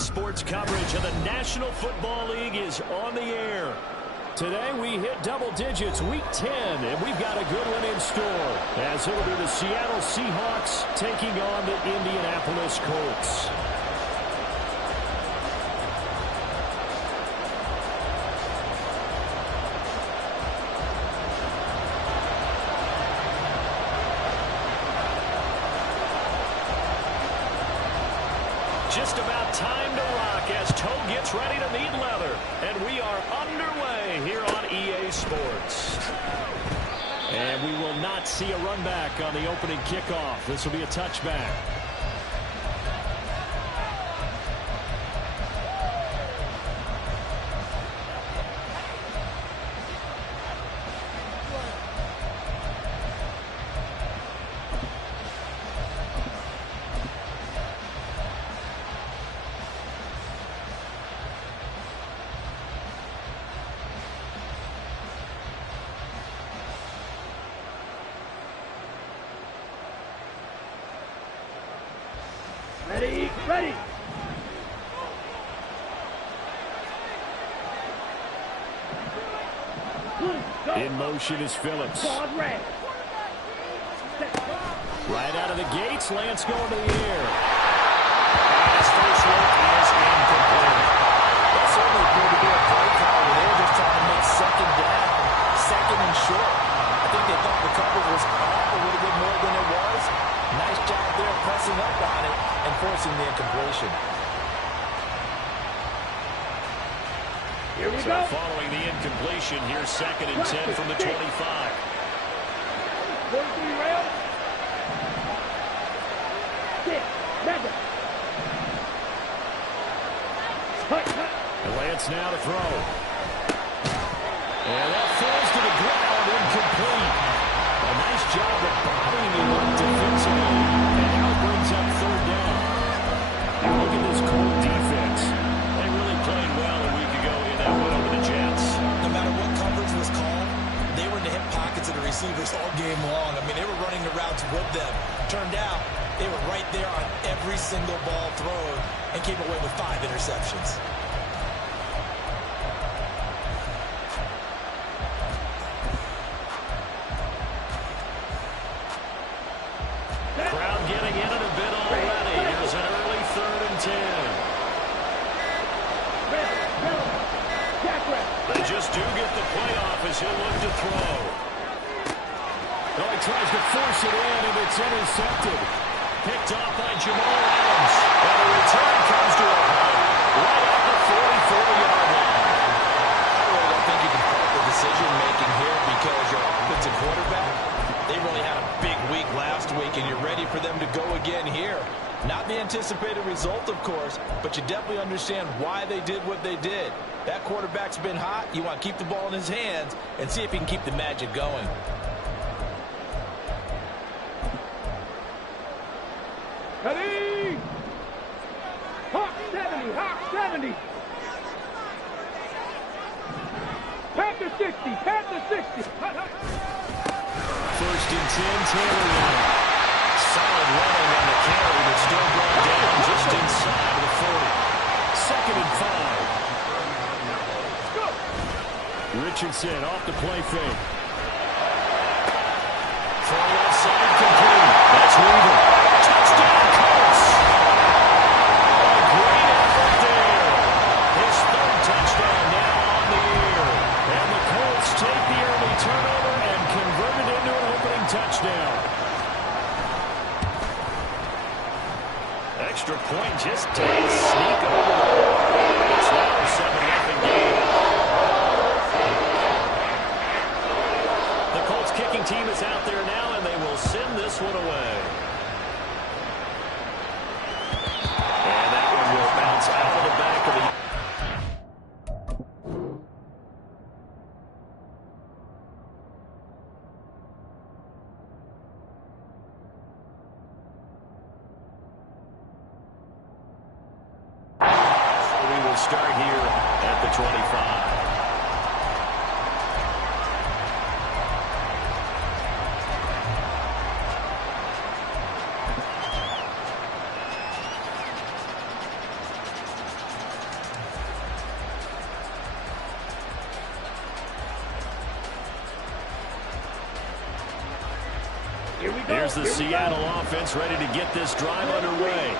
Sports coverage of the National Football League is on the air. Today we hit double digits, week 10, and we've got a good one in store, as it'll be the Seattle Seahawks taking on the Indianapolis Colts. Just about time to rock as Toe gets ready to meet leather. And we are underway here on EA Sports. And we will not see a run back on the opening kickoff. This will be a touchback. Ready. In motion is Phillips. Right out of the gates, Lance going to the air. And his first look is incomplete. That certainly appeared to be a play call where they were just trying to make second down, second and short. I think they thought the coverage was off a little bit more than it was. Nice job there pressing up on it and forcing the incompletion. Here we So go. following the incompletion, here's 2nd and 10 from the 25. 43 rail. Six. Mega. And Lance now to throw. And that falls to the ground, incomplete. A nice job of bothering him up defensively. And now brings up 3rd down. You look at this Colt defense. They really played well a week ago in that win over the Jets. No matter what coverage was called, they were in the hip pockets of the receivers all game long. I mean, they were running the routes with them. Turned out, they were right there on every single ball thrown and came away with 5 interceptions. Crowd getting in it a bit already. Here's an early 3rd and 10. They just do get the playoff as he'll look to throw. Oh, he tries to force it in, and it's intercepted. Picked off by Jamal Adams. And the return comes to a halt right at the 44-yard line. I really don't think you can fault the decision-making here because your offensive quarterback, they really had a big week last week, and you're ready for them to go again here. Not the anticipated result, of course, but you definitely understand why they did what they did. That quarterback's been hot. You want to keep the ball in his hands and see if he can keep the magic going. Ready. Hawk 70. Hawk 70. Panther 60. Panther 60. 1st and 10, Taylor Young. Solid running on the carry, but still brought down just inside the 40. 2nd and 5. Richardson off the play fake. Throw left side complete. That's Weaver. Touchdown, Colts. A great effort there. His 3rd touchdown now on the year. And the Colts take the early turnover and convert it into an opening touchdown. Extra point just didn't sneak over the board. It's now a 7-0 game. The Colts kicking team is out there now, and they will send this one away. And that one will bounce out of the back of the... Start here at the 25. Here we go. Here's the Seattle offense ready to get this drive underway.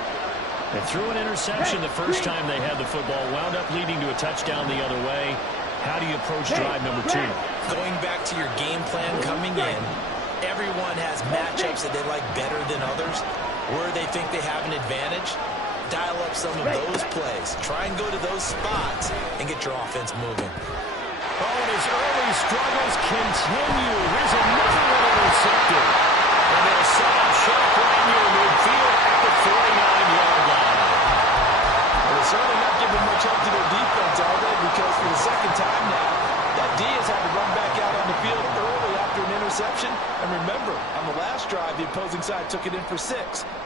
They threw an interception the first time they had the football, wound up leading to a touchdown the other way. How do you approach drive number 2? Going back to your game plan coming in, everyone has matchups that they like better than others. Where they think they have an advantage, dial up some of those plays. Try and go to those spots and get your offense moving. Oh, and his early struggles continue. Here's another one intercepted. And they'll set up shop right near midfield at the 49-yard line. Well, they're certainly not giving much help to their defense, are they? Because for the second time now, that D has had to run back out on the field early after an interception. And remember, on the last drive, the opposing side took it in for 6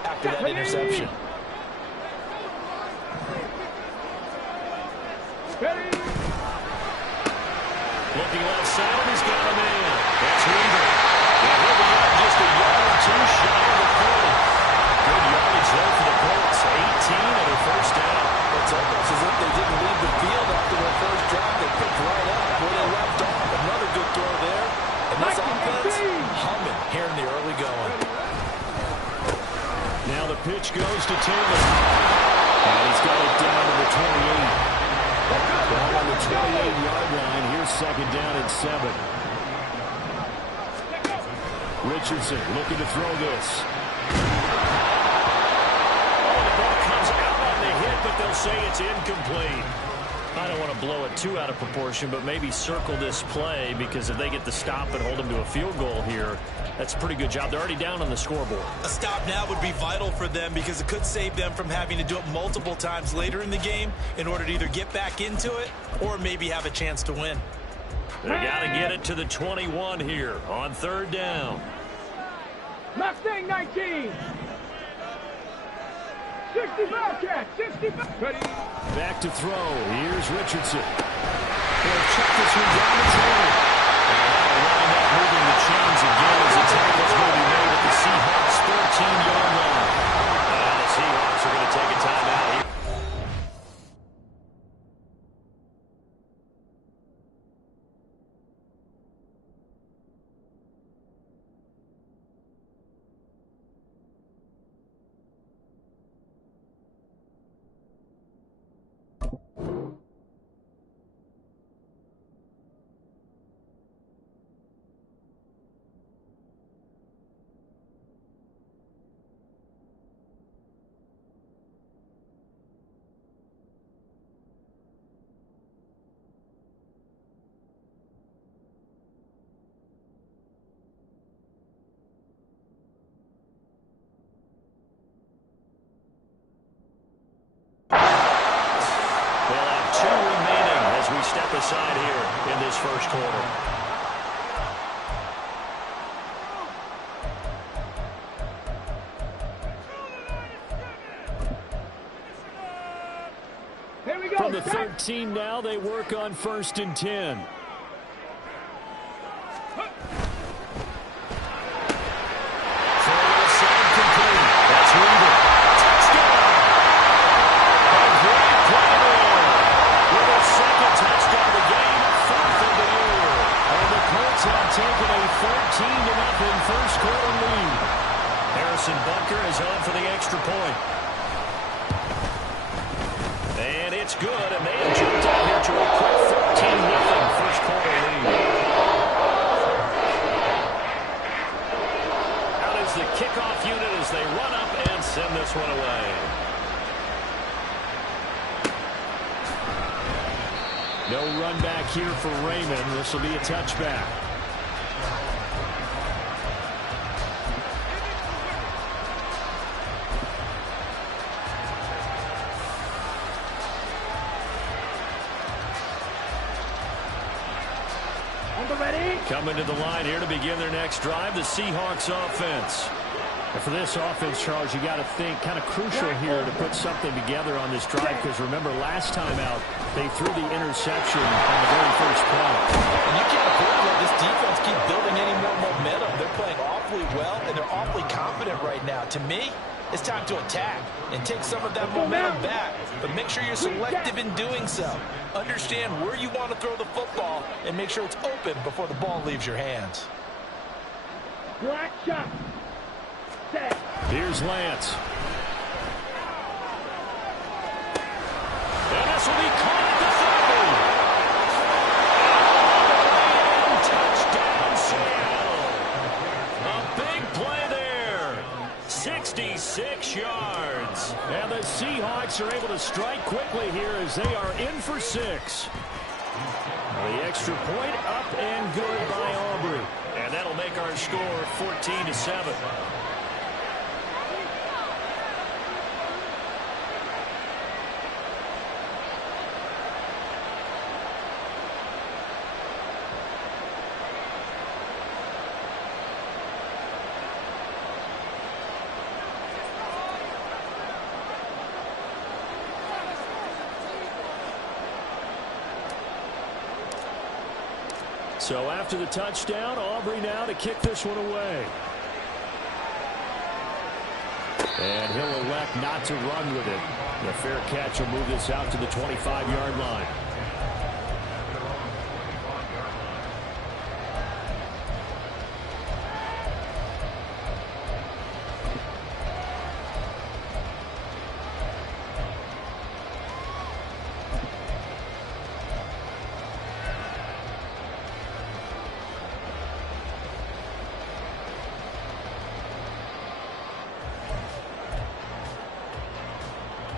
after that interception. Looking left side, and he's got him in. That's Weaver. And he'll be out just a yard or two shy of the 40. Good yardage there for the Colts. 18 and a first down. It's almost as if they didn't leave the field after their first drive. They picked right up where they left off. Another good throw there. And this offense humming here in the early going. Now the pitch goes to Taylor. And he's got it down to the 28. Ball on the 28-yard line. Here's second down and 7. Richardson looking to throw this. Oh, the ball comes out on the hit, but they'll say it's incomplete. I don't want to blow it too out of proportion, but maybe circle this play, because if they get the stop and hold them to a field goal here, that's a pretty good job. They're already down on the scoreboard. A stop now would be vital for them, because it could save them from having to do it multiple times later in the game in order to either get back into it or maybe have a chance to win. They got to get it to the 21 here on third down. Mustang 19. 65 catch. 65. Ready. Back to throw. Here's Richardson. They'll check this one down the trail. Wind up moving the chains again as the tackle's going to be made at the Seahawks' 13-yard line. And the Seahawks are going to take a timeout here. Step aside here in this first quarter. Here we go. From the 13 now, they work on 1st and 10. That's Weaver. Touchdown! A great play there. With a second touchdown of the game, 4th of the year. And the Colts have taken a 13-0 first quarter lead. Harrison Butker is on for the extra point. And it's good, and they have jumped out here to a quick 14-0 first quarter lead. Out is the kickoff unit as they run up and send this one away. No run back here for Raymond. This will be a touchback. Coming to the line here to begin their next drive, the Seahawks offense. And for this offense, Charles, you got to think kind of crucial here to put something together on this drive, because remember last time out they threw the interception on the very first play. And you can't afford to let this defense keep building any more momentum. They're playing awfully well, and they're awfully confident right now. To me, it's time to attack and take some of that momentum back. But make sure you're selective in doing so. Understand where you want to throw the football and make sure it's open before the ball leaves your hands. Black shot. Set. Here's Lance. And this will be caught at the 30. Touchdown, Seattle. A big play there. 66 yards. And the Seahawks are able to strike quickly here as they are in for 6. The extra point up and good by Aubrey. And that'll make our score 14-7. So after the touchdown, Aubrey now to kick this one away. And he'll elect not to run with it. The fair catch will move this out to the 25-yard line.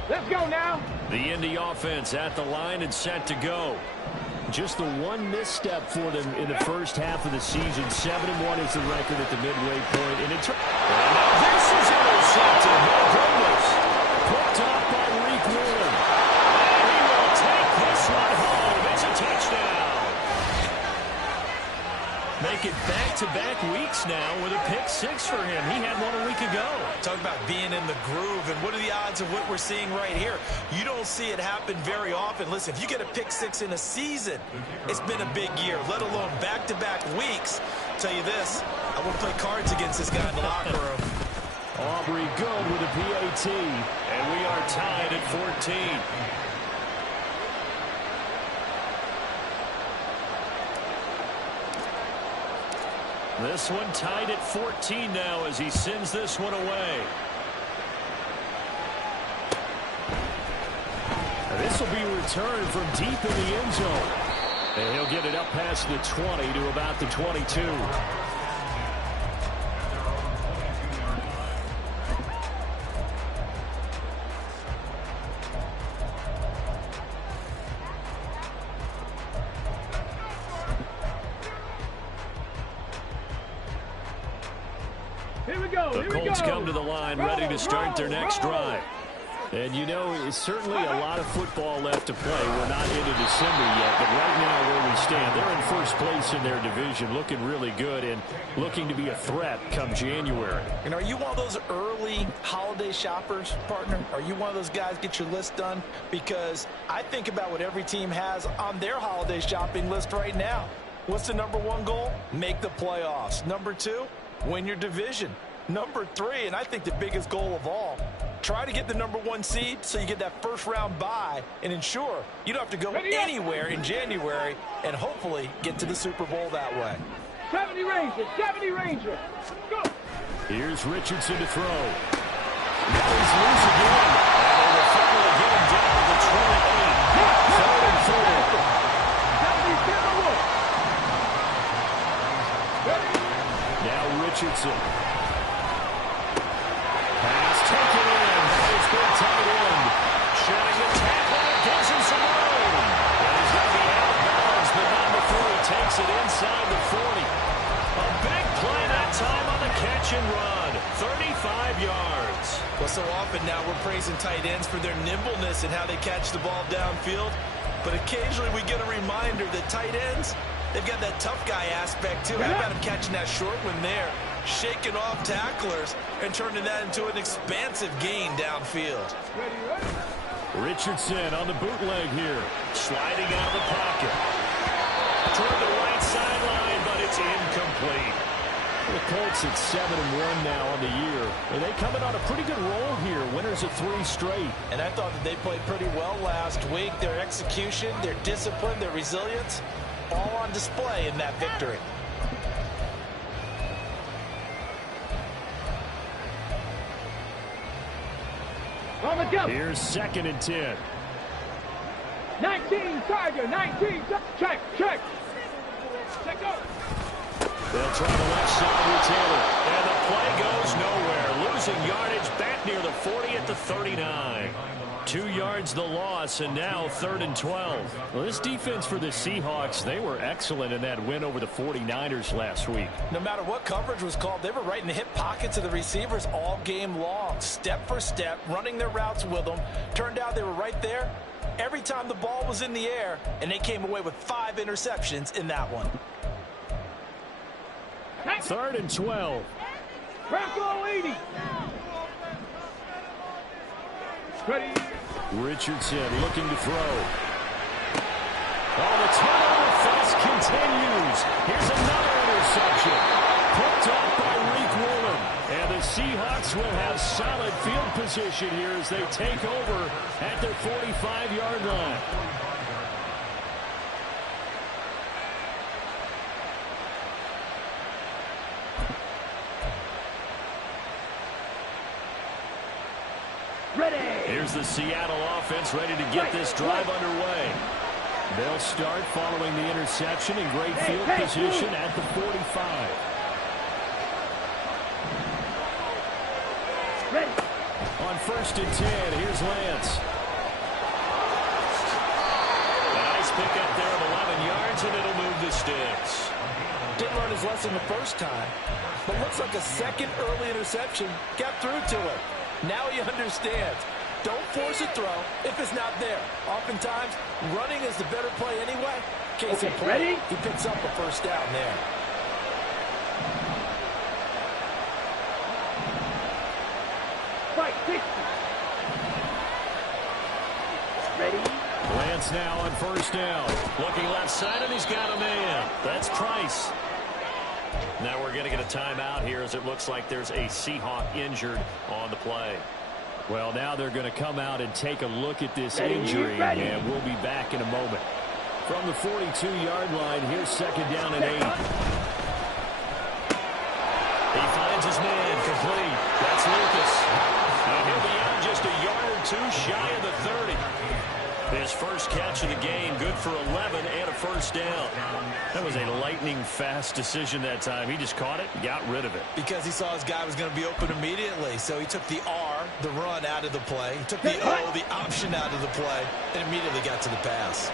Let's go now. The Indy offense at the line and set to go. Just the one misstep for them in the first half of the season. 7-1 is the record at the midway point. And now this is intercepted. My goodness. Picked off by Reek Wheeler. And he will take this one home. It's a touchdown. Make it back-to-back weeks now with a pick 6 for him. He had one a week ago. Talk about being in the groove, and what are the odds of what we're seeing right here? You don't see it happen very often. Listen, if you get a pick 6 in a season, it's been a big year, let alone back-to-back weeks. I'll tell you this, I want to play cards against this guy in the locker room. Aubrey good with a PAT, and we are tied at 14. This one tied at 14 now as he sends this one away. This will be returned from deep in the end zone. And he'll get it up past the 20 to about the 22. Here we go. The Colts come to the line ready to start their next drive. And you know, it's certainly a lot of football left to play. We're not into December yet, but right now where we stand, they're in first place in their division, looking really good and looking to be a threat come January. And are you one of those early holiday shoppers, partner? Are you one of those guys get your list done? Because I think about what every team has on their holiday shopping list right now. What's the number 1 goal? Make the playoffs. Number 2, win your division. Number 3, and I think the biggest goal of all, try to get the number 1 seed so you get that first round bye and ensure you don't have to go anywhere in January and hopefully get to the Super Bowl that way. 70 Rangers, 70 Rangers. Go. Here's Richardson to throw. Now he's loose again. And they will finally get him down to the 28. 3rd and 4. Now Richardson. Pass taken in. That is good tight end. Shedding the tackle. It gives him some room. And he's going to be out of bounds, but not before he takes it inside the 40. A big play that time on the catch and run. 35 yards. Well, so often now we're praising tight ends for their nimbleness and how they catch the ball downfield. But occasionally we get a reminder that tight ends, they've got that tough guy aspect too. How about him catching that short one there, shaking off tacklers and turning that into an expansive gain downfield. Richardson on the bootleg here. Sliding out of the pocket. Toward the right sideline, but it's incomplete. The Colts at 7-1 now on the year. And they coming on a pretty good roll here. Winners of 3 straight. And I thought that they played pretty well last week. Their execution, their discipline, their resilience, all on display in that victory. on the double. Here's 2nd and 10. 19, Tiger, 19. Check, check. Check out. They'll try the left side with Taylor. And the play goes nowhere. Losing yardage back near the 40 at the 39. 2 yards the loss, and now 3rd and 12. Well, this defense for the Seahawks, they were excellent in that win over the 49ers last week. No matter what coverage was called, they were right in the hip pockets of the receivers all game long. Step for step, running their routes with them. Turned out they were right there every time the ball was in the air, and they came away with 5 interceptions in that one. 3rd and 12. Bronco 80. Ready. Richardson looking to throw. Oh, the turnover fest continues. Here's another interception. Picked off by Reek Woolen. And the Seahawks will have solid field position here as they take over at their 45-yard line. Here's the Seattle offense ready to get this drive underway. They'll start following the interception in great field position at the 45. On 1st and 10, here's Lance. A nice pickup there of 11 yards, and it'll move the sticks. Didn't learn his lesson the first time, but looks like a second early interception got through to him. Now he understands. Don't force a throw if it's not there. Oftentimes, running is the better play anyway. Case in point, ready? he picks up a first down there. Fight, 60. Ready. Lance now on 1st down. Looking left side, and he's got a man. That's Price. Now we're going to get a timeout here as it looks like there's a Seahawk injured on the play. Well, now they're going to come out and take a look at this injury, and we'll be back in a moment. From the 42-yard line, here's 2nd down and 8. He finds his man complete. That's Lucas. And he'll be out just a yard or 2 shy of the 30. His first catch of the game, good for 11 and a first down. That was a lightning-fast decision that time. He just caught it and got rid of it. Because he saw his guy was going to be open immediately. So he took the R, the run, out of the play. He took the O, the option, out of the play, and immediately got to the pass.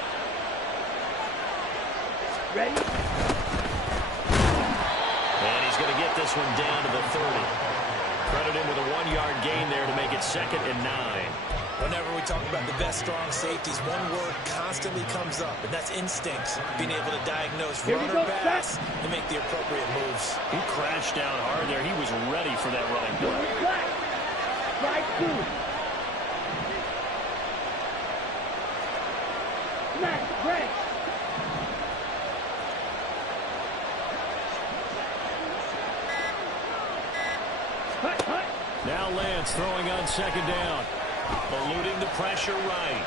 Ready. And he's going to get this one down to the 30. Credit him with a 1-yard gain there to make it 2nd and 9. Whenever we talk about the best strong safeties, one word constantly comes up, and that's instincts. Being able to diagnose run or pass and make the appropriate moves. He crashed down hard there. He was ready for that running play. Strike 2. Smash, break. Hut, hut. Now Lance throwing on 2nd down. Eluding the pressure right.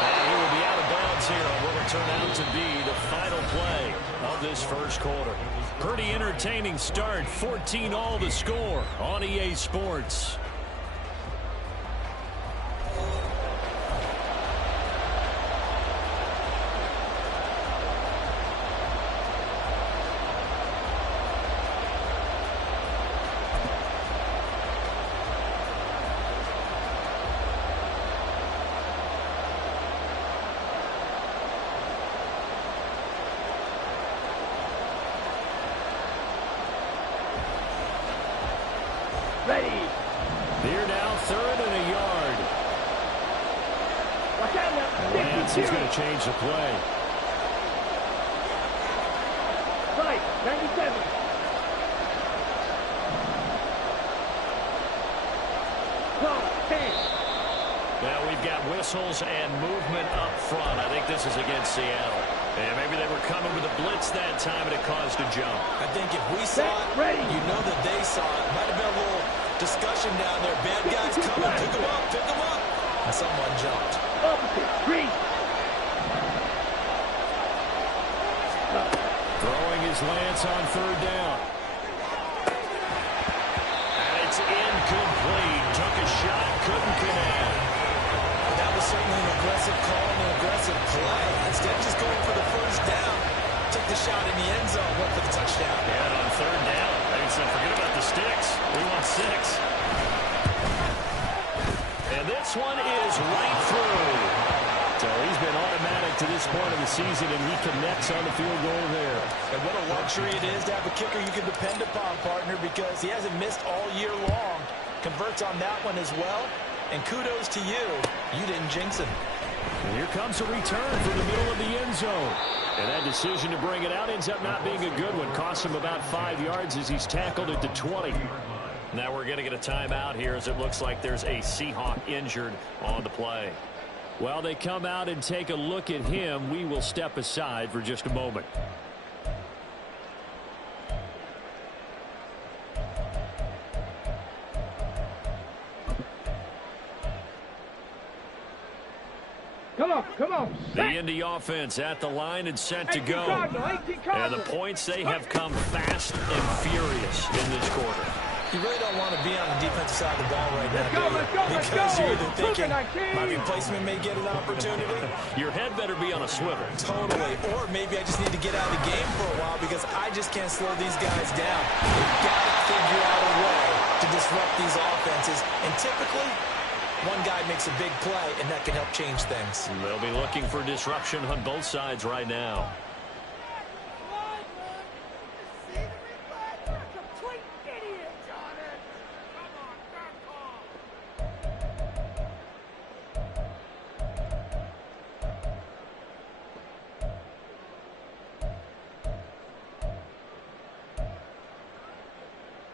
And he will be out of bounds here on what will turn out to be the final play of this first quarter. Pretty entertaining start. 14-all the score on EA Sports. Ready. Here now, 3rd and a yard. Watch out now. Lance is going to change the play. Fight, 97. Call, 10. Now we've got whistles and movement up front. I think this is against Seattle. And maybe they were coming with a blitz that time and it caused a jump. I think if we saw it, Ready. you know that they saw it. Might have been a little discussion down there. Bad guys coming. Pick them up. Pick them up. And someone jumped. Opposite, 3. Throwing his Lance on 3rd down. And it's incomplete. Took a shot the shot in the end zone. Went for the touchdown. And on third down, they said, forget about the sticks. We want 6. And this one is right through. So he's been automatic to this point of the season, and he connects on the field goal there. And what a luxury it is to have a kicker you can depend upon, partner, because he hasn't missed all year long. Converts on that one as well. And kudos to you. You didn't jinx him. And here comes a return from the middle of the end zone. And that decision to bring it out ends up not being a good one. Costs him about 5 yards as he's tackled at the 20. Now we're going to get a timeout here as it looks like there's a Seahawk injured on the play. While they come out and take a look at him, we will step aside for just a moment. Come on. The Indy offense at the line and set to go. And the points, they have come fast and furious in this quarter. You really don't want to be on the defensive side of the ball right now, Let's go. because you're either thinking, my replacement may get an opportunity. Your head better be on a swivel. Totally. Or maybe I just need to get out of the game for a while because I just can't slow these guys down. They've got to figure out a way to disrupt these offenses. And typically, one guy makes a big play, and that can help change things. They'll be looking for disruption on both sides right now.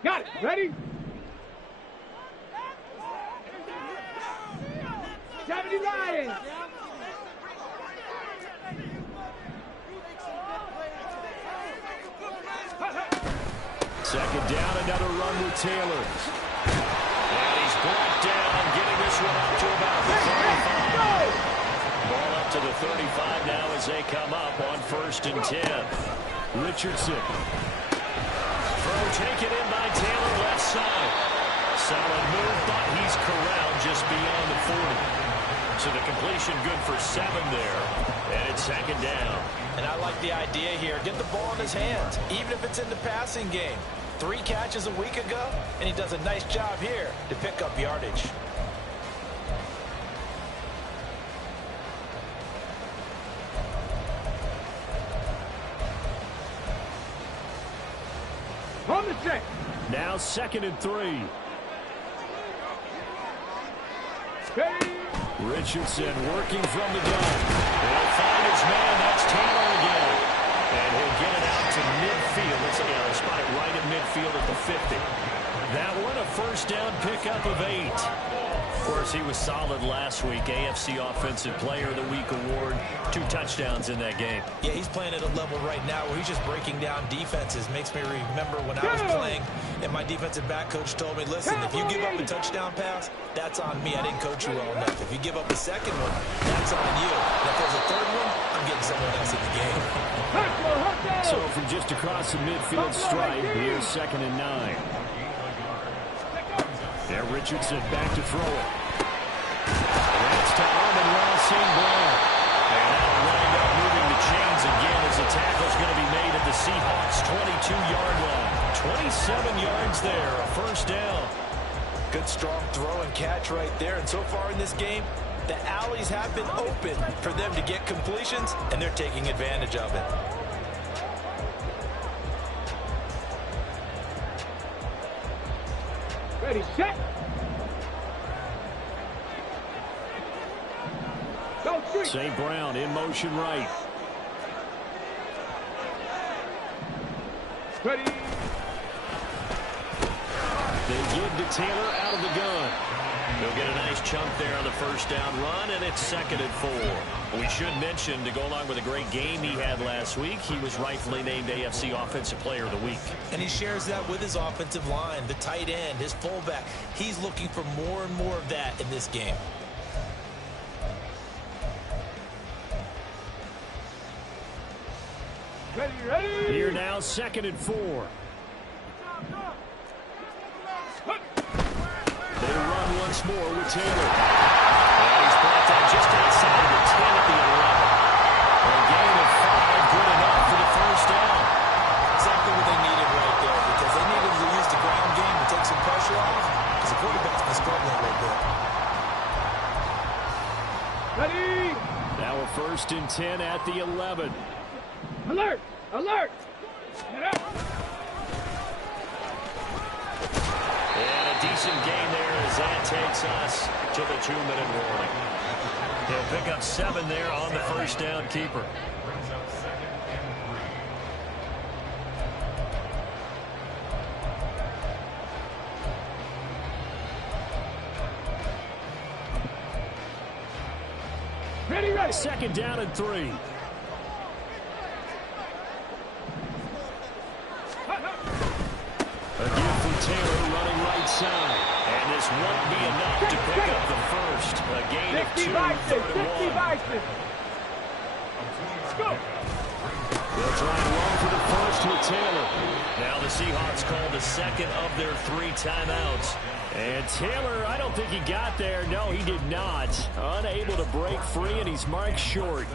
Got it. Ready? 70 Lions. Second down, another run with Taylor. And he's brought down, getting this one up to about the 35. Ball up to the 35 now as they come up on 1st and 10. Richardson. Throw taken in by Taylor, left side. Solid move, but he's corralled just beyond the 40. So the completion good for 7 there. And it's 2nd down. And I like the idea here. Get the ball in his hands, even if it's in the passing game. 3 catches a week ago, and he does a nice job here to pick up yardage. On the check. Now 2nd and 3. Ready? Richardson working from the gun. They'll find his man. That's Taylor again. And he'll get it out to midfield. They'll spot it right at midfield at the 50. That one, a 1st down pickup of 8. Of course, he was solid last week. AFC Offensive Player of the Week award. 2 touchdowns in that game. Yeah, he's playing at a level right now where he's just breaking down defenses. Makes me remember when I was playing, and my defensive back coach told me, listen, if you give up a touchdown pass, that's on me. I didn't coach you well enough. If you give up a second one, that's on you. And if there's a third one, I'm getting someone else in the game. So from just across the midfield stripe, here's 2nd and 9. There, Richardson back to throw it. That's to Amon-Ra St. Brown. And that'll wind up moving the chains again as the tackle's going to be made at the Seahawks' 22-yard line. 27 yards there, a 1st down. Good strong throw and catch right there. And so far in this game, the alleys have been open for them to get completions, and they're taking advantage of it. Ready, set. Go, street. St. Brown in motion right. Ready. They give to Taylor out of the gun. He'll get a nice chunk there on the 1st down run, and it's 2nd and 4. We should mention, to go along with a great game he had last week, he was rightfully named AFC Offensive Player of the Week. And he shares that with his offensive line, the tight end, his fullback. He's looking for more and more of that in this game. Ready. Here now, 2nd and 4. They run once more with Taylor. And he's brought down just outside of the 10 at the 11. A gain of 5, good enough for the 1st and 10 at the 11. Alert! Alert! Get up! And a decent gain there as that takes us to the 2-minute warning. He'll pick up 7 there on the first down keeper. Ready, ready! Second down and 3. Again for Taylor running right side. And this won't be enough to pick up the first. A gain of 2, 3rd and 1. Let's go! They'll try and run for the first with Taylor. Now the Seahawks call the second of their 3 timeouts. And Taylor, I don't think he got there. No, he did not. Unable to break free, and he's marked short.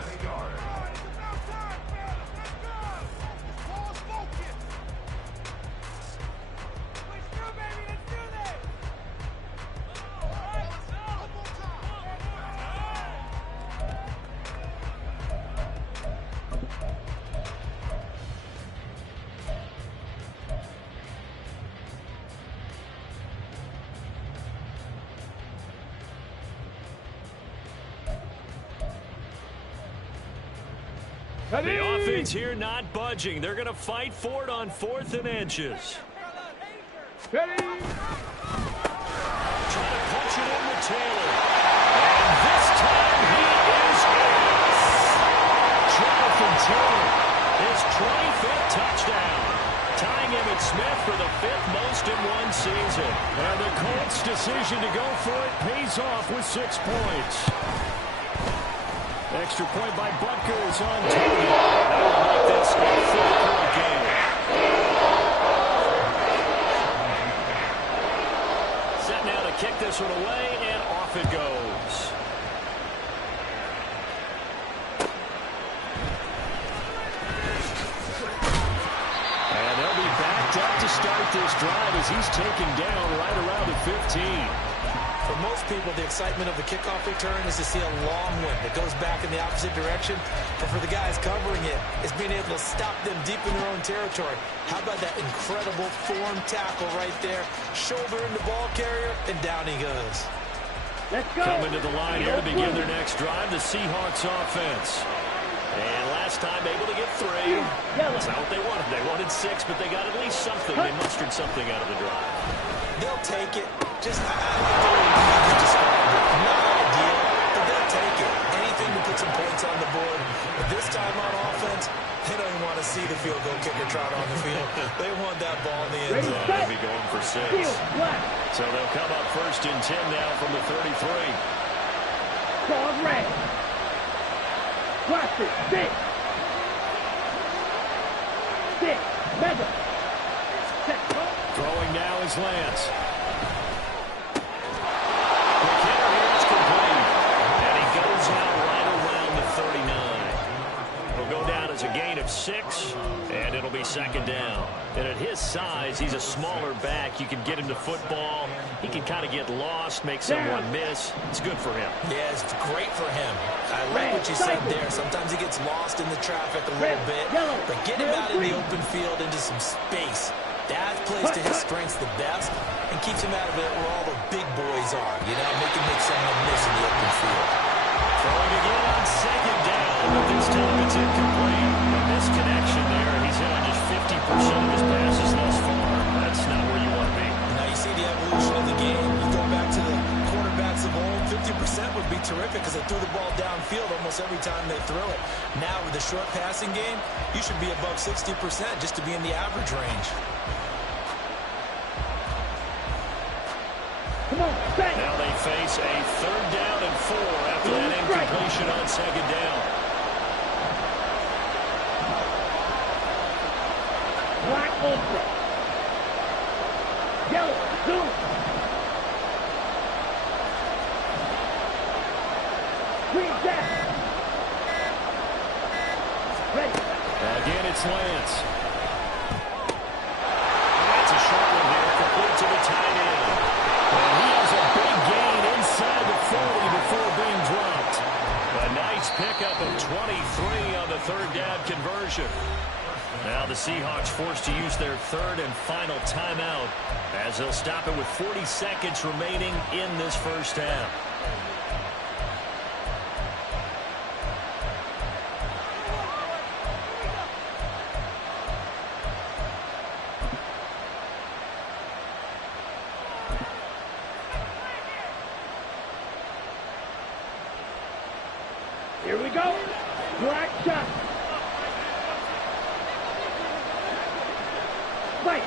The offense here not budging. They're going to fight for it on 4th and inches. Ready! Trying to punch it in with Taylor. And this time he is off. Jonathan Taylor, his 25th touchdown. Tying Emmitt Smith for the 5th most in one season. And the Colts' decision to go for it pays off with 6 points. Extra point by Butker is on target. That will make this a 4-point game. Set now to kick this one away, and off it goes. And they'll be backed up to start this drive as he's taken down right around the 15. For most people, the excitement of the kickoff return is to see a long one that goes back in the opposite direction. But for the guys covering it, it's being able to stop them deep in their own territory. How about that incredible form tackle right there? Shoulder in the ball carrier, and down he goes. Let's go! Coming to the line here to begin their next drive, the Seahawks offense. And last time able to get 3. That's not what they wanted. They wanted 6, but they got at least something. They mustered something out of the drive. They'll take it. Just, I like the way you described it. Not ideal, but they'll take it. Anything to put some points on the board. But this time on offense, they don't even want to see the field goal kicker trot on the field. They want that ball in the end zone. They'll be going for 6. So they'll come up 1st and 10 now from the 33. Ball red. Watch it. 6. 6. Mega. Throwing now is Lance. McKinnon here is complete. And he goes out right around the 39. It'll go down as a gain of 6, and it'll be 2nd down. And at his size, he's a smaller back. You can get him to football. He can kind of get lost, make someone miss. It's good for him. Yeah, it's great for him. I like what you said there. Sometimes he gets lost in the traffic a little bit. But get him out in the open field into some space. That plays to his strengths the best and keeps him out of it where all the big boys are. You know, make him make someone miss in the open field. Throwing again on 2nd down, but this time it's incomplete. A misconnection there. He's hit on just 50% of his passes thus far. That's not where you want to be. Now you see the evolution of the game. You go back to the quarterbacks of old, 50% would be terrific because they threw the ball downfield almost every time they threw it. Now with the short passing game, you should be above 60% just to be in the average range. Now they face a 3rd down and 4 after that incompletion on 2nd down. Black ultra. Yellow. Zoom. Green death. Ready. Again, it's Lance. That's a short one here, complete to the tight end. And he has a big gain inside the 40 before being dropped. A nice pickup of 23 on the third down conversion. Now the Seahawks forced to use their third and final timeout as they'll stop it with 40 seconds remaining in this first half. Here we go. Drag shot. Wait.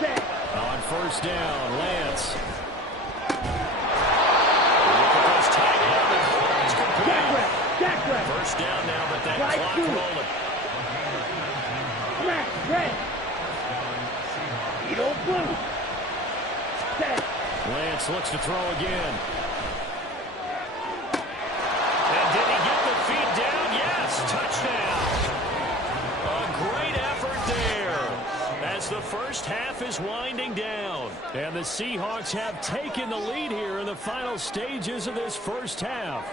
Set. On first down, Lance. Look at those tight end and holds complete. Jack. First down now, but that Right clock through. rolling. Red. Edo blue. Set. Lance looks to throw again. And did he get the feet down? Yes, touchdown. A great effort there as the first half is winding down. And the Seahawks have taken the lead here in the final stages of this first half.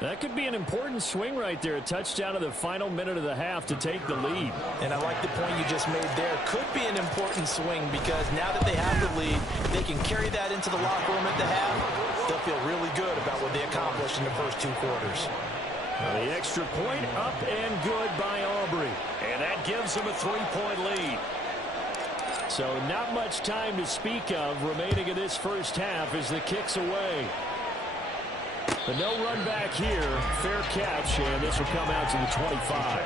That could be an important swing right there. A touchdown in the final minute of the half to take the lead. And I like the point you just made there. Could be an important swing because now that they have the lead, they can carry that into the locker room at the half. They'll feel really good about what they accomplished in the first two quarters. The extra point up and good by Aubrey. And that gives them a 3-point lead. So not much time to speak of remaining in this first half as the kick's away. But no run back here. Fair catch, and this will come out to the 25.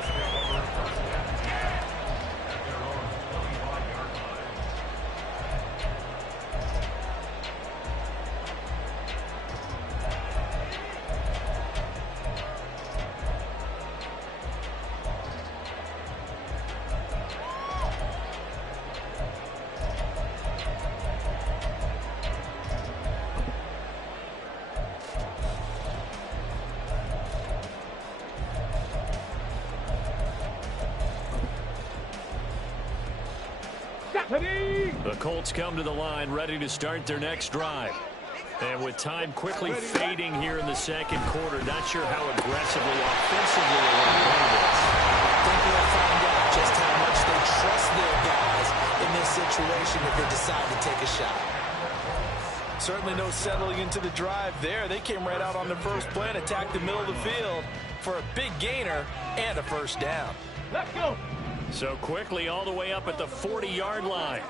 The Colts come to the line ready to start their next drive. And with time quickly fading here in the second quarter, not sure how aggressively, offensively they want to play this. I think they'll find out just how much they trust their guys in this situation if they decide to take a shot. Certainly no settling into the drive there. They came right out on the first play and attacked the middle of the field for a big gainer and a first down. Let's go. So quickly all the way up at the 40-yard line.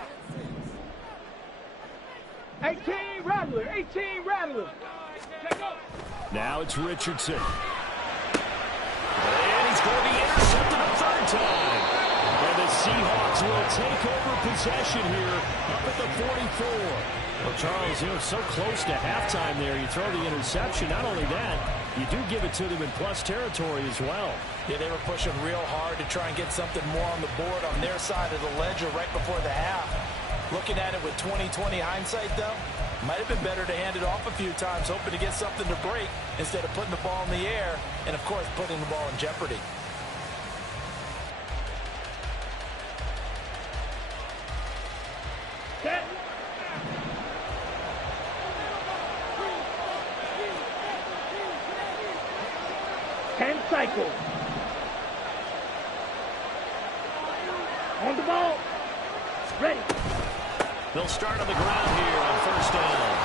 18 Rattler. Now it's Richardson. And he's going to be intercepted a third time. And the Seahawks will take over possession here up at the 44. Well, Charles, so close to halftime there. You throw the interception. Not only that, you do give it to them in plus territory as well. Yeah, they were pushing real hard to try and get something more on the board on their side of the ledger right before the half. Looking at it with 20/20 hindsight, though, might have been better to hand it off a few times, hoping to get something to break instead of putting the ball in the air and, of course, putting the ball in jeopardy. Set. Ten cycles. On the ball. Ready. They'll start on the ground here on first down.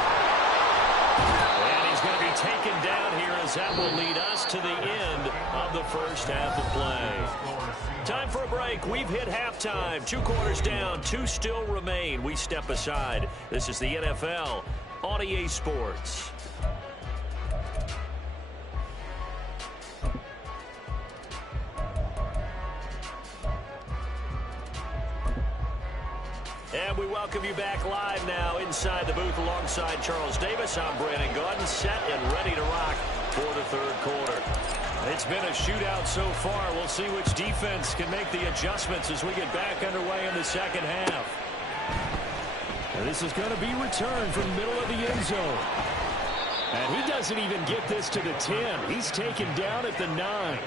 And he's going to be taken down here as that will lead us to the end of the first half of play. Time for a break. We've hit halftime. 2 quarters down. 2 still remain. We step aside. This is the NFL on EA Sports. And we welcome you back live now inside the booth alongside Charles Davis. I'm Brandon Gaudin, set and ready to rock for the third quarter. It's been a shootout so far. We'll see which defense can make the adjustments as we get back underway in the second half. And this is going to be returned from middle of the end zone. And he doesn't even get this to the 10. He's taken down at the 9.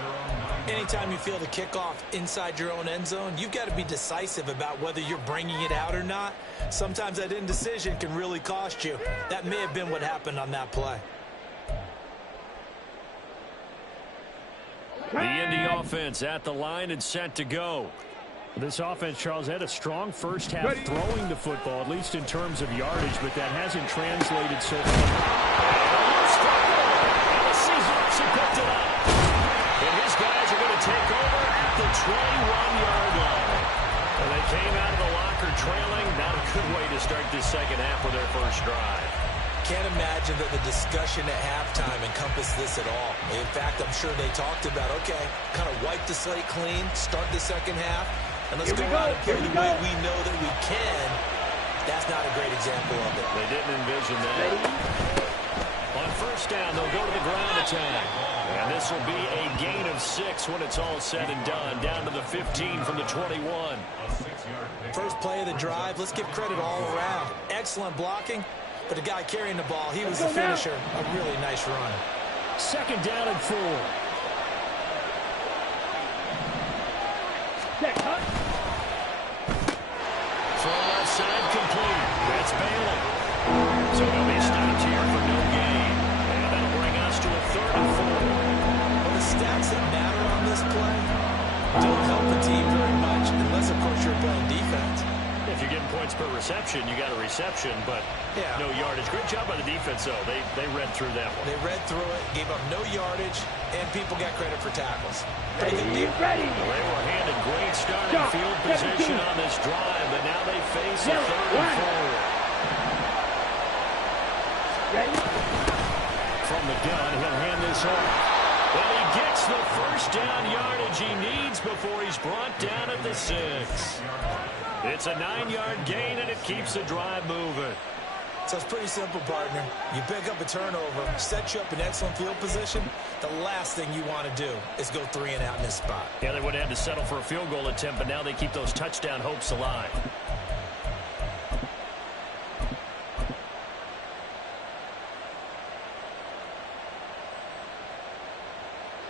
Anytime you feel the kickoff inside your own end zone, you've got to be decisive about whether you're bringing it out or not. Sometimes that indecision can really cost you. That may have been what happened on that play. The Indy offense at the line and set to go. This offense, Charles, had a strong first half throwing the football, at least in terms of yardage, but that hasn't translated so far. And the Seahawks have picked it up. And his guys are going to take over at the 21-yard line. And they came out of the locker trailing. Not a good way to start this second half with their first drive. Can't imagine that the discussion at halftime encompassed this at all. In fact, I'm sure they talked about, okay, kind of wipe the slate clean, start the second half, and let's go out and play the way we know that we can. That's not a great example of it. They didn't envision that. On first down, they'll go to the ground attack. And this will be a gain of 6 when it's all said and done. Down to the 15 from the 21. First play of the drive, let's give credit all around. Excellent blocking, but the guy carrying the ball, he was the finisher. A really nice run. Second down and 4. Throw left side complete. That's Bailey. So he'll be stopped here for no gain. And that'll bring us to a 3rd and 4. Well, the stats that matter on this play don't help the team very much, unless, of course, you're playing defense. If you're getting points per reception, you got a reception, but no yardage. Great job by the defense, though. They read through that one. They read through it, gave up no yardage, and people got credit for tackles. Ready. Well, they were handed great starting field position on this drive, but now they face a 3rd and 4. From the gun, he'll hand this off. Well, he gets the first down yardage he needs before he's brought down at the 6. It's a 9-yard gain, and it keeps the drive moving. So it's pretty simple, partner. You pick up a turnover, set you up in excellent field position. The last thing you want to do is go 3 and out in this spot. Yeah, they would have had to settle for a field goal attempt, but now they keep those touchdown hopes alive.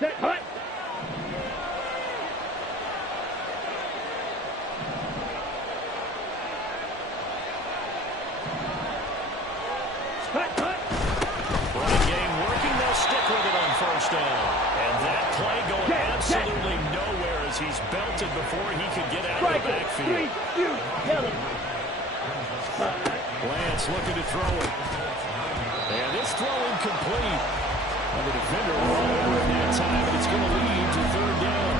Set, hut. Running game working, they'll stick with it on first down. And that play going absolutely nowhere as he's belted before he could get out of the backfield. Lance looking to throw it. And this throw incomplete. And the defender went over it that time, and it's going to lead to 3rd down.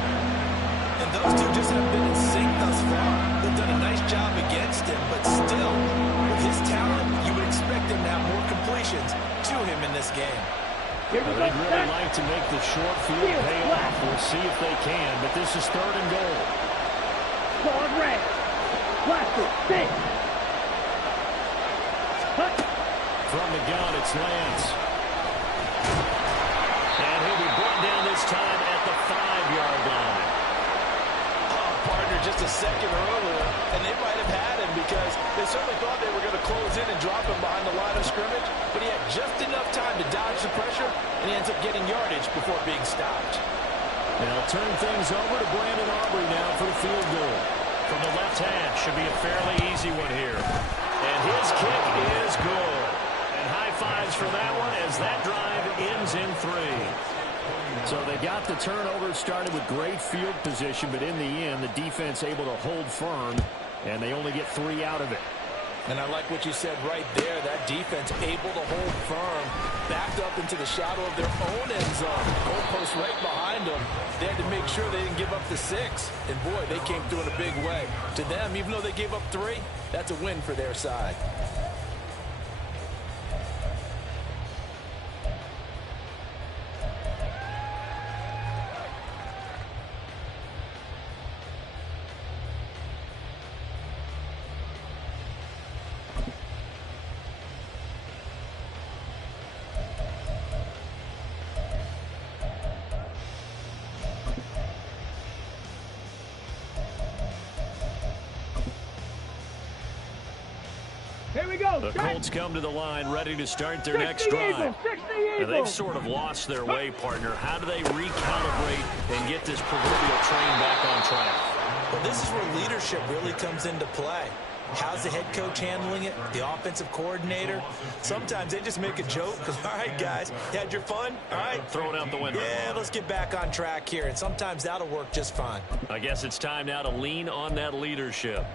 And those two just have been in sync thus far. They've done a nice job against him, but still, with his talent, you would expect him to have more completions to him in this game. They'd really like to make the short field pay off. We'll see if they can, but this is 3rd and goal. Solid red. Blaster. Six. Hut. From the gun, it's Lance. And he'll be brought down this time at the 5-yard line. Partner just a second earlier, and they might have had him because they certainly thought they were going to close in and drop him behind the line of scrimmage, but he had just enough time to dodge the pressure, and he ends up getting yardage before being stopped. They'll turn things over to Brandon Aubrey now for the field goal. From the left hand, should be a fairly easy one here. And his kick is good. And high fives for that one as that drive ends in 3. So they got the turnover started with great field position, but in the end, the defense able to hold firm, and they only get 3 out of it. And I like what you said right there. That defense able to hold firm, backed up into the shadow of their own end zone. Goalpost right behind them. They had to make sure they didn't give up the 6. And boy, they came through in a big way. To them, even though they gave up 3, that's a win for their side. Here we go. The Check. Colts come to the line ready to start their 60 next drive. Eagles, 60 And they've Eagles. sort of lost their way, partner. How do they recalibrate and get this proverbial train back on track? Well, this is where leadership really comes into play. How's the head coach handling it? The offensive coordinator? Sometimes they just make a joke. All right, guys, you had your fun? All right. Throw it out the window. Yeah, let's get back on track here. And sometimes that'll work just fine. I guess it's time now to lean on that leadership.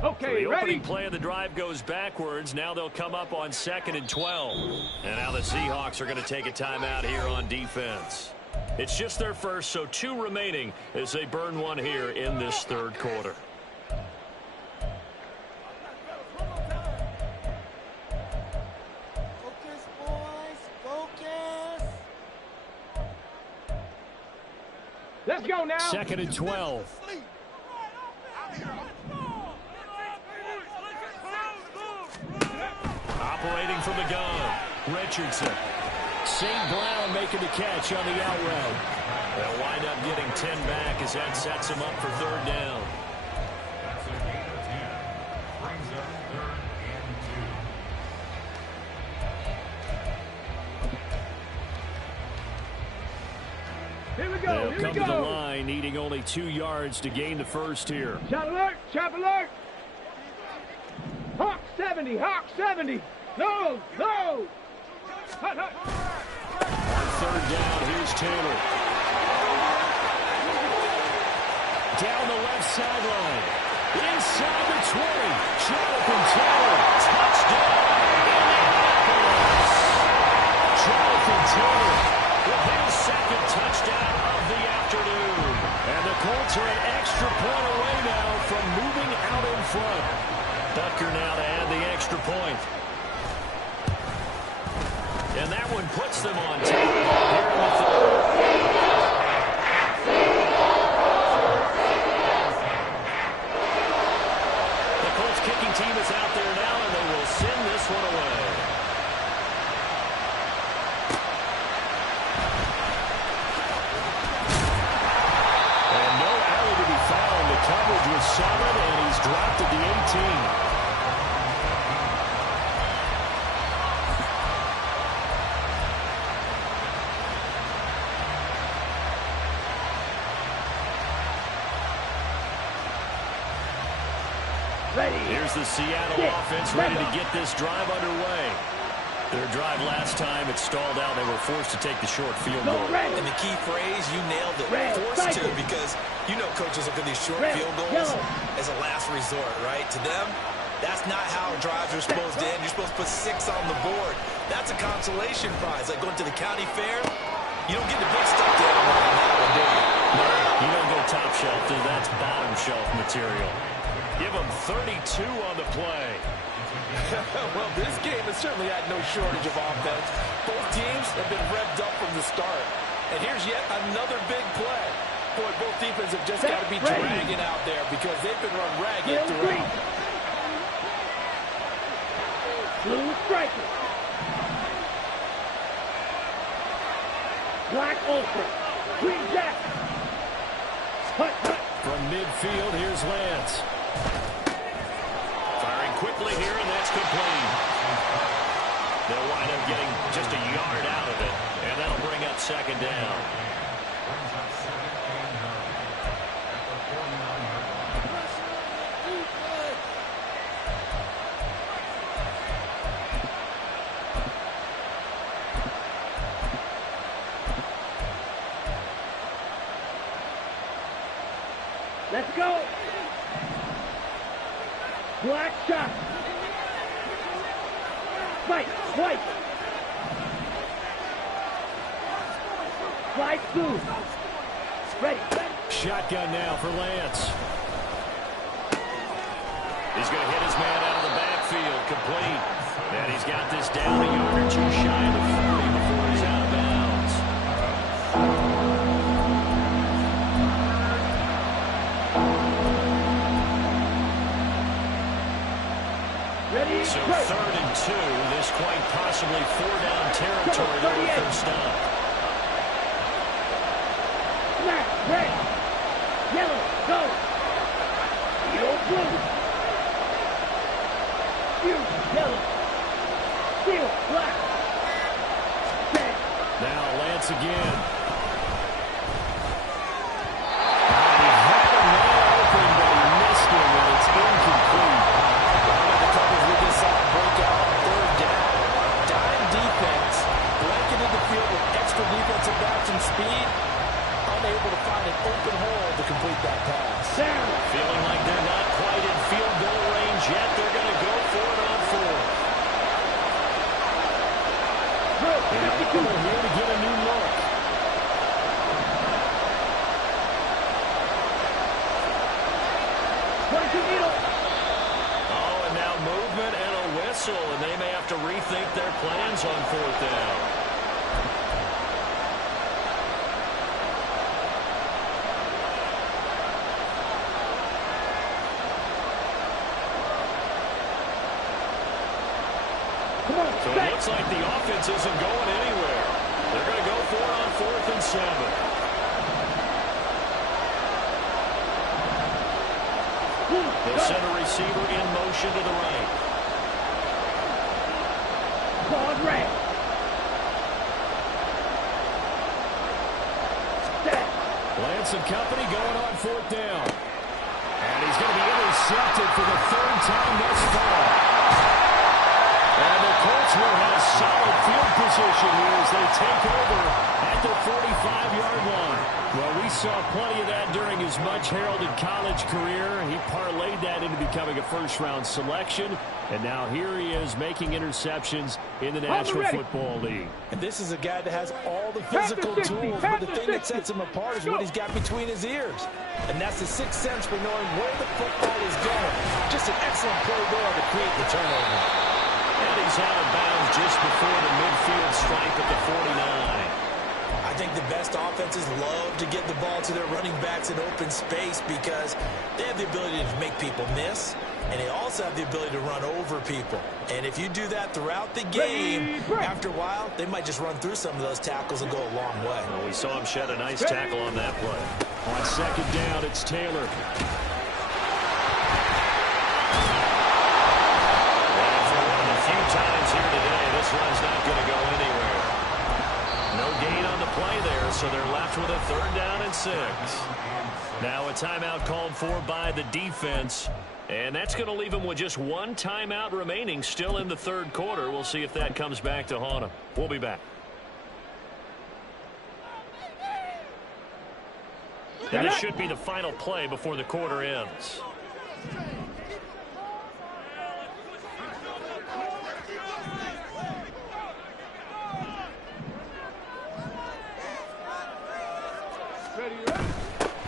Okay, So the ready? opening play of the drive goes backwards. Now they'll come up on 2nd and 12. And now the Seahawks are going to take a timeout here on defense. It's just their first, so 2 remaining as they burn one here in this 3rd quarter. Focus, boys. Focus. Let's go now. 2nd and 12. Operating from the gun, Richardson. St. Brown making the catch on the out route. They'll wind up getting 10 back as that sets them up for 3rd down. Here we go. They'll Here come we to the go. line, needing only 2 yards to gain the first here. Shot alert. Trap alert. Hawk 70. Hawk 70. No. No. Hut, hut. On 3rd down, here's Taylor. Down the left sideline. Inside the 20. Jonathan Taylor. Touchdown, Indianapolis. Jonathan Taylor with his 2nd touchdown of the afternoon. And the Colts are an extra point away now from moving out in front. Butker now to add the extra point. And that one puts them on top here in the 3rd. The Colts kicking team is out there now, and they will send this one away. And no alley to be found. The coverage was solid, and he's dropped at the 18. Here's the Seattle offense ready to get this drive underway. Their drive last time, it stalled out. They were forced to take the short field goal. And the key phrase, you nailed it. Forced to, because you know coaches look at these short field goals as a last resort, right? To them, that's not how drives are supposed to end. You're supposed to put 6 on the board. That's a consolation prize. Like going to the county fair, you don't get the big stuff down on that one, do you? No, you don't go top shelf, dude. That's bottom shelf material. Give them 32 on the play. Well, this game has certainly had no shortage of offense. Both teams have been revved up from the start. And here's yet another big play. Boy, both defenses have just got to be dragging out there because they've been run ragged throughout. Blue striker. Black ultra. Green jack. Hut, hut. From midfield, here's Lance. Firing quickly here, and that's complete. They'll wind up getting just a yard out of it, and that'll bring up 2nd down. Let's go. Black shot. Fight. White. Slide blue. Ready. Shotgun now for Lance. He's going to hit his man out of the backfield, complete. And he's got this down a yard or 2 shy of the 40 before he's out of bounds. Ready. So 3rd and 2, this quite possibly 4-down territory there with their stop. You, yellow. Steel, black. Red. Now Lance again. He had a man open, but he missed him, and it's incomplete. The coverage we just saw break out on third down. Dime defense, blanketed the field with extra defensive backs and speed, unable to find an open hole to complete that pass. Feeling like they're not quite in field goal range yet. They're going to go for it on fourth. And Oakland here to get a new look. Oh, and now movement and a whistle, and they may have to rethink their plans on fourth down. So it looks like the offense isn't going anywhere. They're going to go for it on 4th and 7. The center receiver in motion to the right. Pause red. Lance and company going on 4th down. And he's going to be intercepted for the 3rd time thus far. And the Colts will have solid field position here as they take over at the 45-yard line. Well, we saw plenty of that during his much-heralded college career. He parlayed that into becoming a first-round selection. And now here he is making interceptions in the National Football League. And this is a guy that has all the physical tools, but the thing that sets him apart is what he's got between his ears. And that's the sixth sense for knowing where the football is going. Just an excellent play there to create the turnover. And he's out of bounds just before the midfield stripe at the 49. I think the best offenses love to get the ball to their running backs in open space because they have the ability to make people miss, and they also have the ability to run over people. And if you do that throughout the game, after a while, they might just run through some of those tackles and go a long way. Well, we saw him shed a nice tackle on that play. On 2nd down, it's Taylor. Times here today, this one's not going to go anywhere. No gain on the play there, so they're left with a 3rd down and 6. Now a timeout called for by the defense, and that's going to leave them with just one timeout remaining still in the 3rd quarter. We'll see if that comes back to haunt them. We'll be back. And this should be the final play before the quarter ends.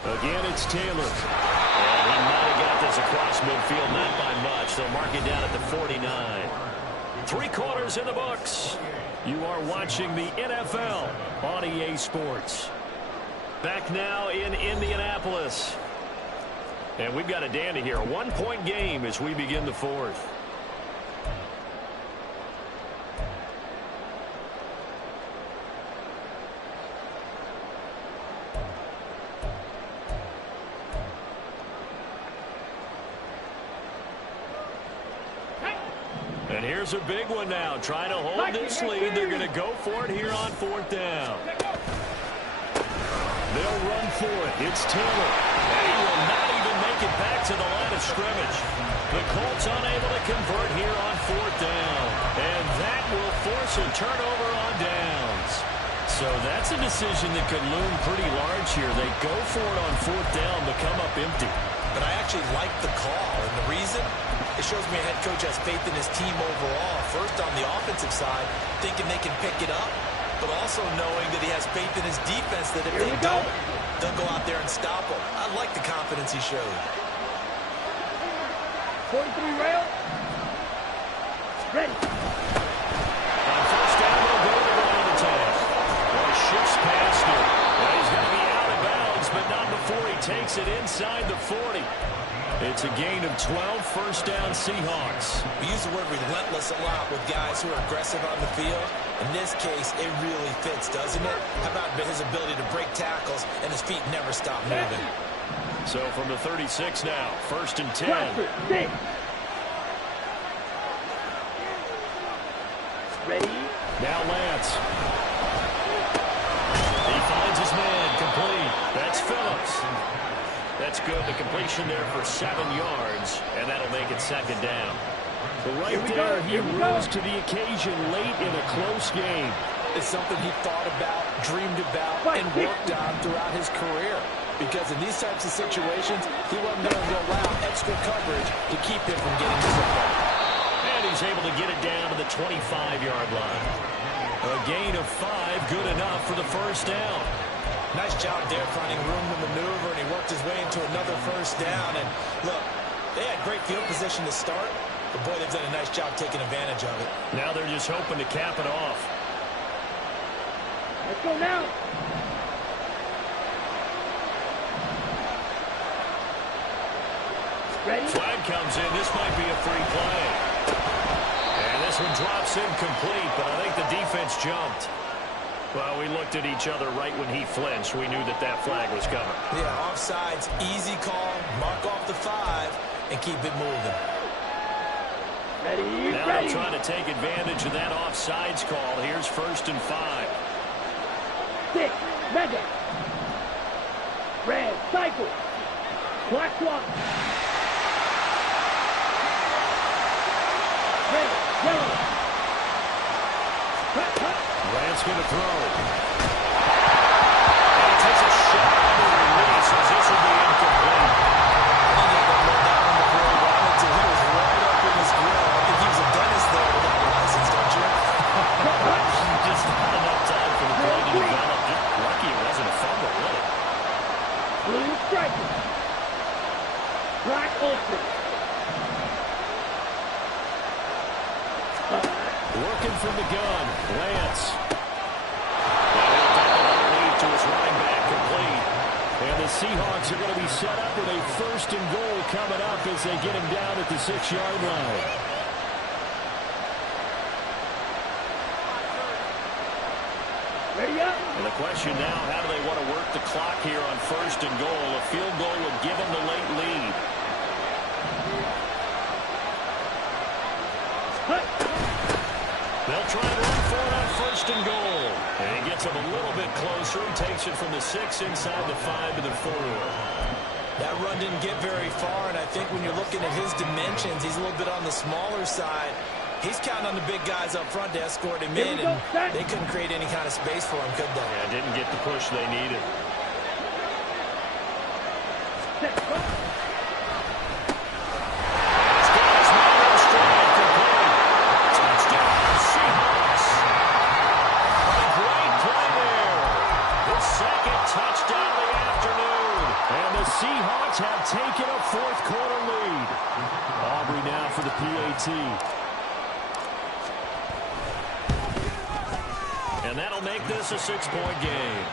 Again, it's Taylor. And he might have got this across midfield, not by much. They'll mark it down at the 49. 3 quarters in the books. You are watching the NFL on EA Sports. Back now in Indianapolis. And we've got a dandy here. A 1-point game as we begin the 4th. And here's a big one now. Trying to hold this lead. They're going to go for it here on 4th down. They'll run for it. It's Taylor. And he will not even make it back to the line of scrimmage. The Colts unable to convert here on 4th down. And that will force a turnover on downs. So that's a decision that could loom pretty large here. They go for it on 4th down, but come up empty. But I actually like the call, and the reason? It shows me a head coach has faith in his team overall. First on the offensive side, thinking they can pick it up, but also knowing that he has faith in his defense that if they don't, they'll go out there and stop him. I like the confidence he showed. 43 rail. Ready. On 1st down, they'll go to the running attack. Well, he shifts past him. Well, he's going to be out of bounds, but not before he takes it inside the 40. It's a gain of 12, 1st down Seahawks. We use the word relentless a lot with guys who are aggressive on the field. In this case, it really fits, doesn't it? How about his ability to break tackles and his feet never stop moving? So from the 36 now, 1st and 10. That's good. The completion there for 7 yards, and that'll make it second down. But right there, he rose to the occasion late in a close game. It's something he thought about, dreamed about, and worked on throughout his career. Because in these types of situations, he wasn't going to allow extra coverage to keep him from getting the football. And he's able to get it down to the 25-yard line. A gain of 5, good enough for the first down. Nice job there finding room to maneuver, and he worked his way into another first down. And look, they had great field position to start, but boy, they've done a nice job taking advantage of it. Now they're just hoping to cap it off. Let's go now. Ready? Flag comes in. This might be a free play. And this one drops incomplete, but I think the defense jumped. Well, we looked at each other right when he flinched. We knew that that flag was coming. Yeah, offsides, easy call, mark off the 5, and keep it moving. Ready? Now Ready. they're trying to take advantage of that offsides call. Here's 1st and 5. 6, mega. Red, cycle. Black swap. Red, yellow. Cut, cut. Grant's going to throw. And he takes a shot on the release as this will be incomplete. He was right up in his grill. I think he was a dentist there without a license, don't you? Just not enough time for the play to develop. Just lucky it wasn't a fumble, really. Blue striker. Black ultra. Working from the gun, Lance. And he'll tackle underneath to his running back, complete. And the Seahawks are going to be set up with a 1st and goal coming up as they get him down at the 6-yard line. Ready up. And the question now, how do they want to work the clock here on 1st and goal? A field goal would give them the late lead. They'll try and run for it on 1st and goal. And he gets him a little bit closer. He takes it from the 6 inside the 5 to the 4. That run didn't get very far, and I think when you're looking at his dimensions, he's a little bit on the smaller side. He's counting on the big guys up front to escort him in, and they couldn't create any kind of space for him, could they? Yeah, didn't get the push they needed. Set, go. Seahawks have taken a 4th quarter lead. Aubrey now for the PAT. And that'll make this a 6-point game.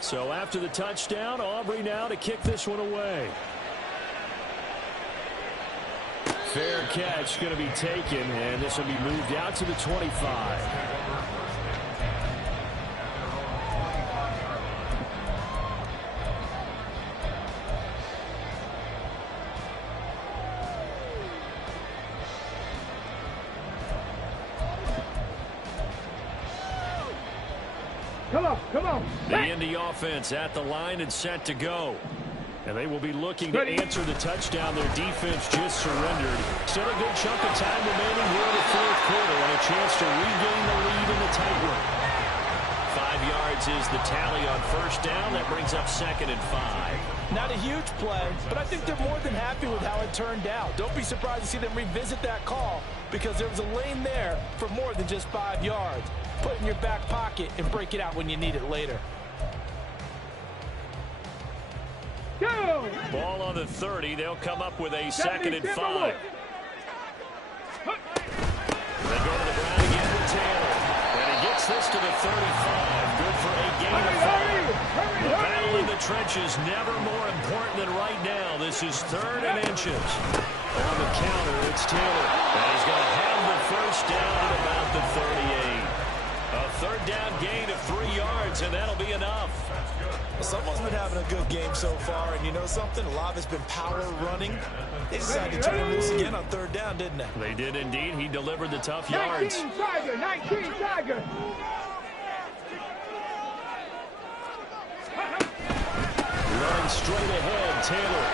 So after the touchdown, Aubrey now to kick this one away. Fair catch going to be taken, and this will be moved out to the 25. Come on, come on. The Indy offense at the line and set to go. And they will be looking to answer the touchdown their defense just surrendered. Still a good chunk of time remaining here in the 4th quarter and a chance to regain the lead in the tight one. 5 yards is the tally on 1st down. That brings up 2nd and 5. Not a huge play, but I think they're more than happy with how it turned out. Don't be surprised to see them revisit that call because there was a lane there for more than just 5 yards. Put it in your back pocket and break it out when you need it later. Go! Ball on the 30. They'll come up with a 2nd and 5. They go to the ground again with Taylor. And he gets this to the 35. Good for a gain of 5. The battle in the trenches never more important than right now. This is 3rd and inches. On the counter, it's Taylor. And he's going to have the 1st down at about the 38. A 3rd down gain of 3 yards, and that'll be enough. Well, someone's been having a good game so far, and you know something? A lot of it's been power running. They decided to turn him loose again on third down, didn't they? They did indeed. He delivered the tough yards. 19 Tiger, 19 Tiger. Running straight ahead, Taylor.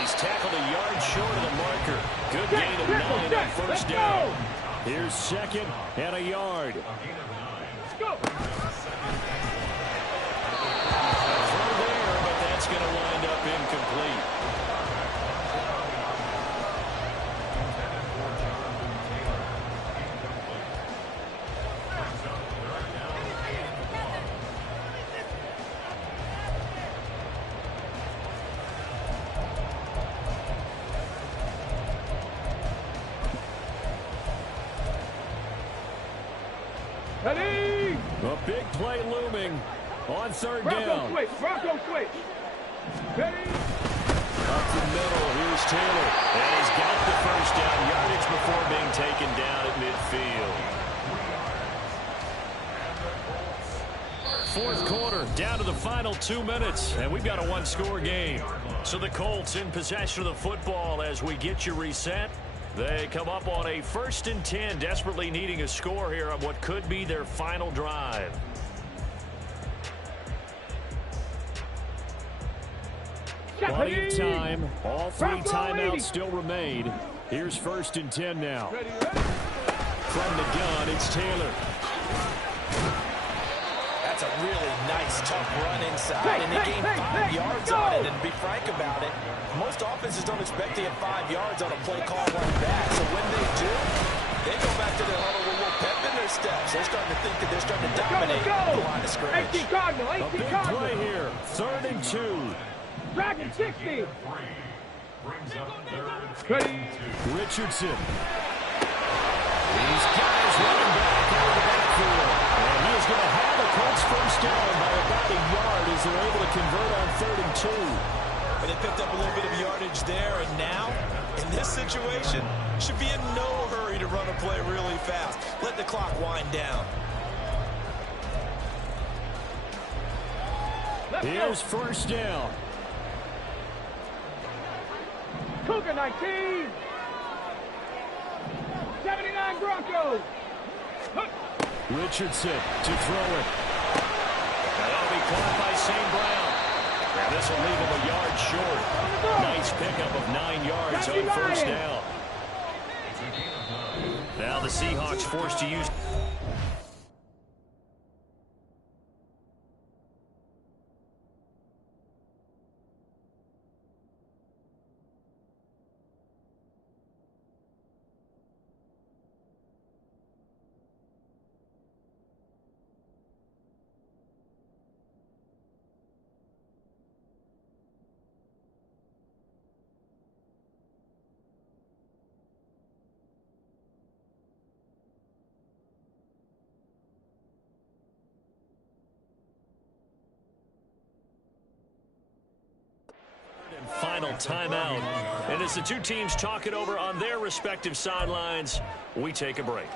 He's tackled a yard short of the marker. Good gain of 9 on first down. Here's second and a yard. Let's go. Throw there, but that's going to wind up incomplete. Ready? A big play looming on third Bronco down. switch. Bronco switch. Ready? Up the middle, here's Taylor. And he's got the first down yardage before being taken down at midfield. Fourth quarter, down to the final 2 minutes, and we've got a one-score game. So the Colts in possession of the football as we get you reset. They come up on a 1st and 10, desperately needing a score here on what could be their final drive. Plenty of time. All 3 timeouts still remain. Here's 1st and 10 now. Ready? From the gun, it's Taylor. That's a really nice, tough run inside, and they gained 5 yards on it. And to be frank about it, most offenses don't expect to get 5 yards on a play call like that. So when they do, they go back to their huddle with a little pep in their steps. They're starting to think that they're starting to dominate the line of scrimmage. 18 Cardinal, A 18 big Cardinal. play here. 3rd and 2. Dragon 60. Ready? Richardson. These guys running back out of the backfield. And he is going to have the Colts first down by about a yard as they're able to convert on 3rd and 2. And they picked up a little bit of yardage there, and now, in this situation, should be in no hurry to run a play really fast. Let the clock wind down. Here's first down. Cougar 19. 79 Broncos. Richardson to throw it. And that'll be caught by St. Brown. And this will leave him a yard short. Nice pickup of 9 yards on first down. Now the Seahawks forced to use... Final timeout. And as the two teams talk it over on their respective sidelines, we take a break.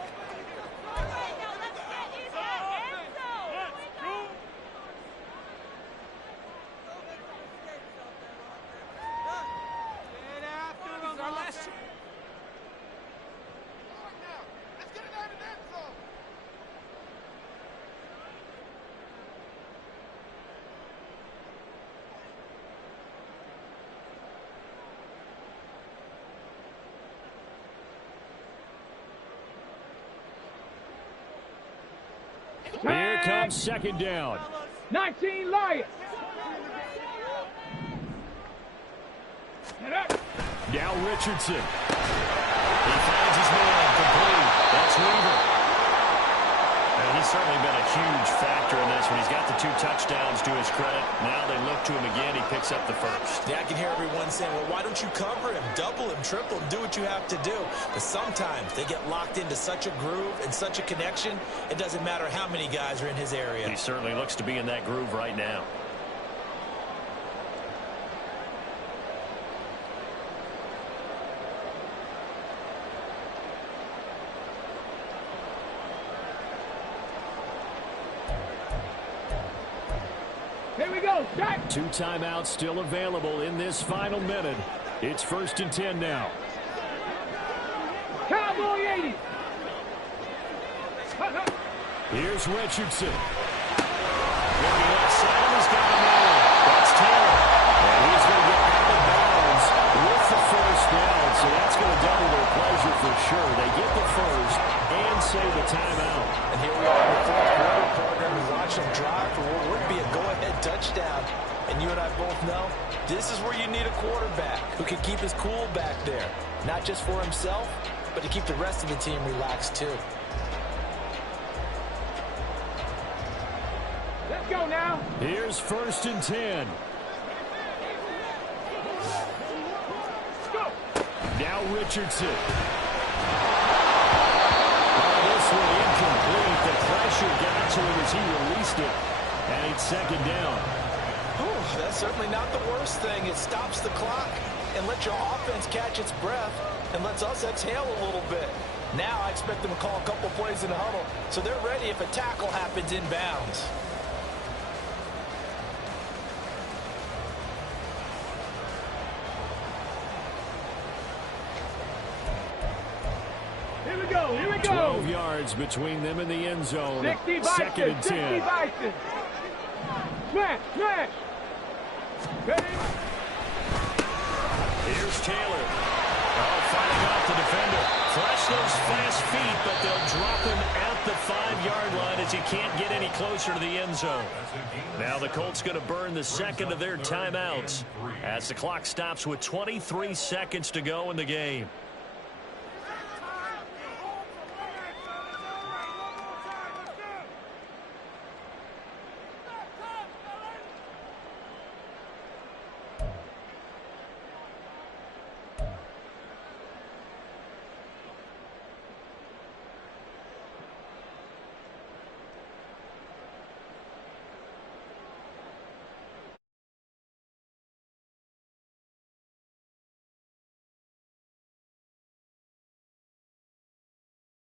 Here comes second down. 19 Lions. Now Richardson. He finds his man complete. That's Weaver. And he's certainly been a huge factor in this one. He's got the 2 touchdowns to his credit. Now they look to him again. He picks up the first. Yeah, I can hear everyone saying, well, why don't you cover him, double him, triple him, do what you have to do. But sometimes they get locked into such a groove and such a connection, it doesn't matter how many guys are in his area. He certainly looks to be in that groove right now. Here we go. Start. 2 timeouts still available in this final minute. It's 1st and 10 now. Cowboy 80. Here's Richardson. Looking left side, and he's got a man. That's Taylor. And he's going to get out of bounds with the first down. So that's going to double their pleasure for sure. They get the first and save the timeout. And here we are in the fourth quarter program. We watch them drive for what would be a go-ahead touchdown. And you and I both know this is where you need a quarterback who can keep his cool back there. Not just for himself, but to keep the rest of the team relaxed too. Let's go now. Here's 1st and 10. Go. Now Richardson. This one incomplete. The pressure got to him as he released it. And it's 2nd down. Ooh, that's certainly not the worst thing. It stops the clock and lets your offense catch its breath and lets us exhale a little bit. Now I expect them to call a couple plays in the huddle so they're ready if a tackle happens inbounds. Here we go. Here we go. 12 yards between them and the end zone. 60 2nd Bison. and 60 10. Bison. Smash. Smash. Ready? Here's Taylor. Oh, fighting off the defender. Flash those fast feet, but they'll drop him at the 5-yard line as he can't get any closer to the end zone. Now the Colts going to burn the second of their timeouts as the clock stops with 23 seconds to go in the game.